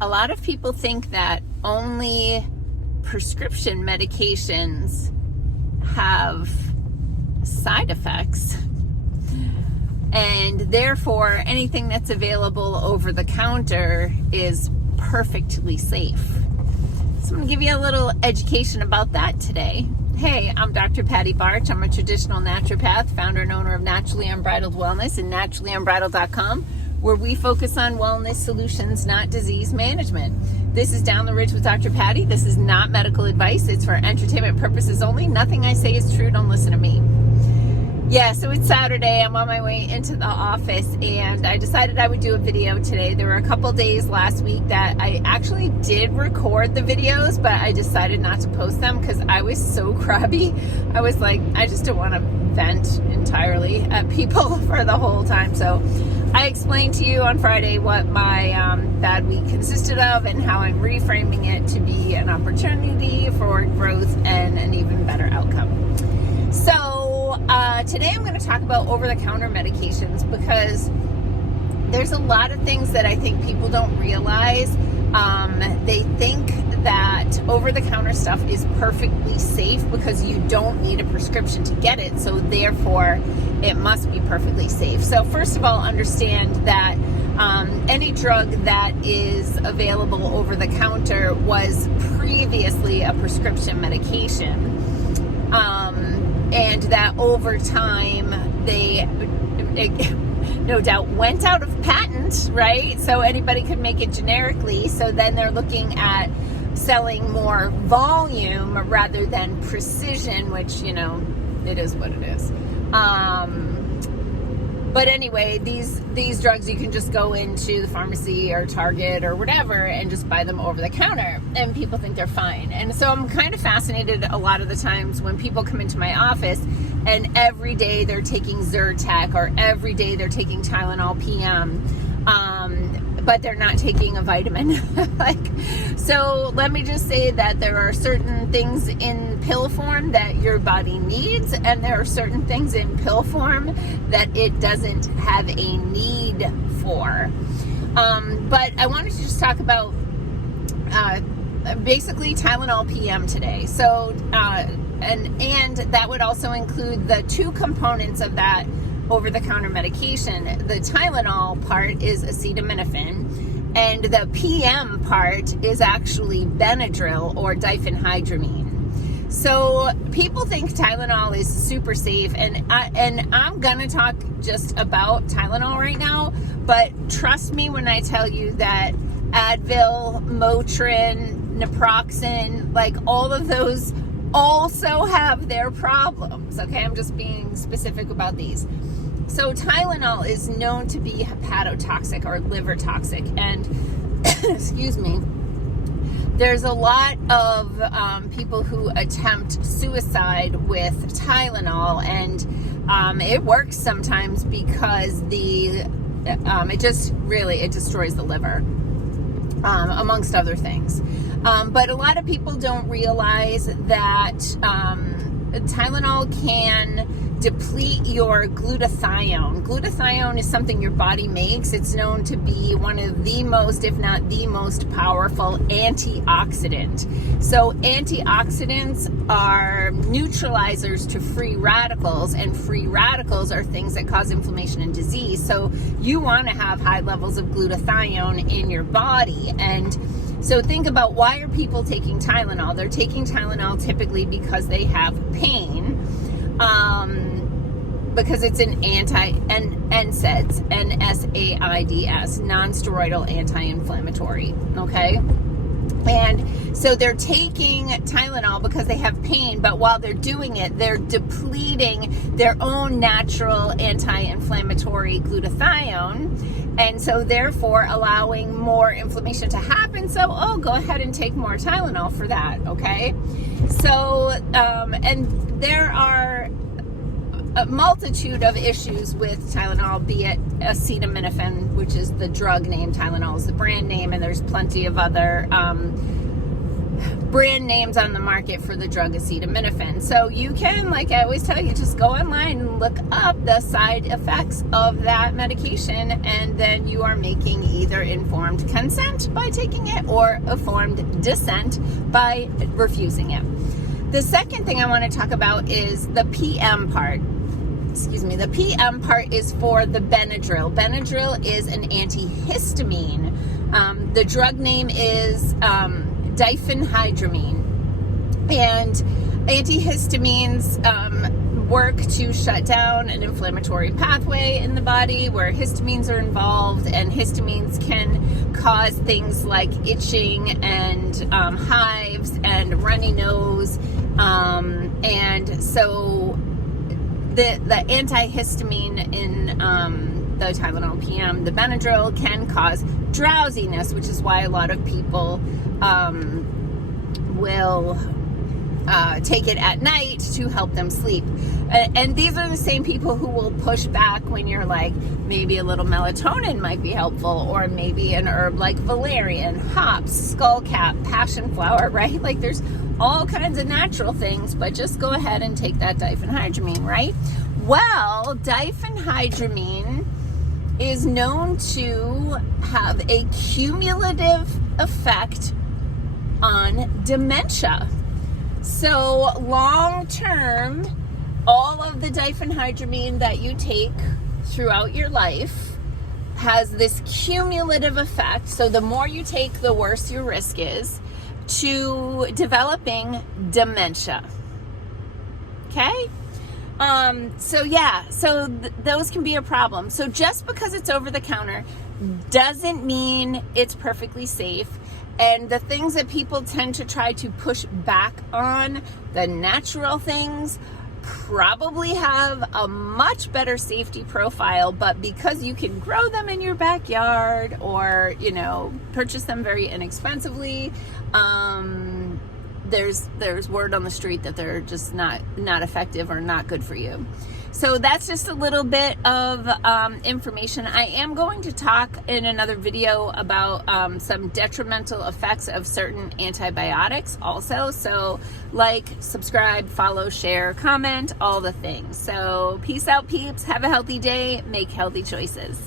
a lot of people think that only prescription medications have side effects, and therefore anything that's available over the counter is perfectly safe. So I'm going to give you a little education about that today. Hey, I'm Dr. Patty Barch. I'm a traditional naturopath, founder and owner of Naturally Unbridled Wellness and naturallyunbridled.com, where we focus on wellness solutions, not disease management. This is Down the Ridge with Dr. Patty. This is not medical advice. It's for entertainment purposes only. Nothing I say is true. Don't listen to me. Yeah, so it's Saturday. I'm on my way into the office, and I decided I would do a video today. There were a couple days last week that I actually did record the videos, but I decided not to post them because I was so crabby. I was like, I just don't want to vent entirely at people for the whole time. So I explained to you on Friday what my bad week consisted of and how I'm reframing it to be an opportunity for growth and an even better outcome. So today I'm going to talk about over-the-counter medications, because there's a lot of things that I think people don't realize. They think that over-the-counter stuff is perfectly safe because you don't need a prescription to get it, so therefore it must be perfectly safe. So first of all, understand that any drug that is available over the counter was previously a prescription medication. And that over time they no doubt went out of patent, right? So anybody could make it generically. So then they're looking at selling more volume rather than precision, which, you know, it is what it is. But anyway, these drugs, you can just go into the pharmacy or Target or whatever and just buy them over the counter, and people think they're fine. And so I'm kind of fascinated a lot of the times when people come into my office and every day they're taking Zyrtec or every day they're taking Tylenol PM, but they're not taking a vitamin. So let me just say that there are certain things in pill form that your body needs, and there are certain things in pill form that it doesn't have a need for. But I wanted to just talk about basically Tylenol PM today. So and that would also include the two components of that over-the-counter medication. The Tylenol part is acetaminophen, and the PM part is actually Benadryl or diphenhydramine. So people think Tylenol is super safe, and I'm gonna talk just about Tylenol right now, but trust me when I tell you that Advil, Motrin, naproxen, like all of those also have their problems. Okay, I'm just being specific about these. So Tylenol is known to be hepatotoxic or liver toxic, and excuse me, there's a lot of people who attempt suicide with Tylenol, and it works sometimes because it destroys the liver, amongst other things. But a lot of people don't realize that Tylenol can deplete your glutathione. Glutathione is something your body makes. It's known to be one of the most, if not the most powerful antioxidant. So antioxidants are neutralizers to free radicals, and free radicals are things that cause inflammation and disease. So you want to have high levels of glutathione in your body. And so think about, why are people taking Tylenol? They're taking Tylenol typically because they have pain, because it's an NSAIDs, NSAIDs, non-steroidal anti-inflammatory, okay? And so they're taking Tylenol because they have pain, but while they're doing it, they're depleting their own natural anti-inflammatory glutathione, and so therefore allowing more inflammation to happen. So, go ahead and take more Tylenol for that, okay? So, and there are a multitude of issues with Tylenol, be it acetaminophen, which is the drug name, Tylenol is the brand name, and there's plenty of other brand names on the market for the drug acetaminophen. So you can, like I always tell you, just go online and look up the side effects of that medication, and then you are making either informed consent by taking it or informed dissent by refusing it. The second thing I want to talk about is the PM part. The PM part is for the Benadryl. Benadryl is an antihistamine. The drug name is diphenhydramine. And antihistamines work to shut down an inflammatory pathway in the body where histamines are involved, and histamines can cause things like itching and hives and runny nose. And so the antihistamine in the Tylenol PM, the Benadryl, can cause drowsiness, which is why a lot of people will take it at night to help them sleep. And these are the same people who will push back when you're like, maybe a little melatonin might be helpful, or maybe an herb like valerian, hops, skullcap, passion flower, right? Like there's all kinds of natural things, but just go ahead and take that diphenhydramine, right? Well, diphenhydramine is known to have a cumulative effect on dementia. So long term, all of the diphenhydramine that you take throughout your life has this cumulative effect. So the more you take, the worse your risk is to developing dementia. Okay? Those can be a problem. So just because it's over the counter doesn't mean it's perfectly safe. And the things that people tend to try to push back on, the natural things, probably have a much better safety profile, but because you can grow them in your backyard or, purchase them very inexpensively, there's word on the street that they're just not effective or not good for you. So that's just a little bit of information. I am going to talk in another video about some detrimental effects of certain antibiotics also. So like, subscribe, follow, share, comment, all the things. So peace out, peeps. Have a healthy day. Make healthy choices.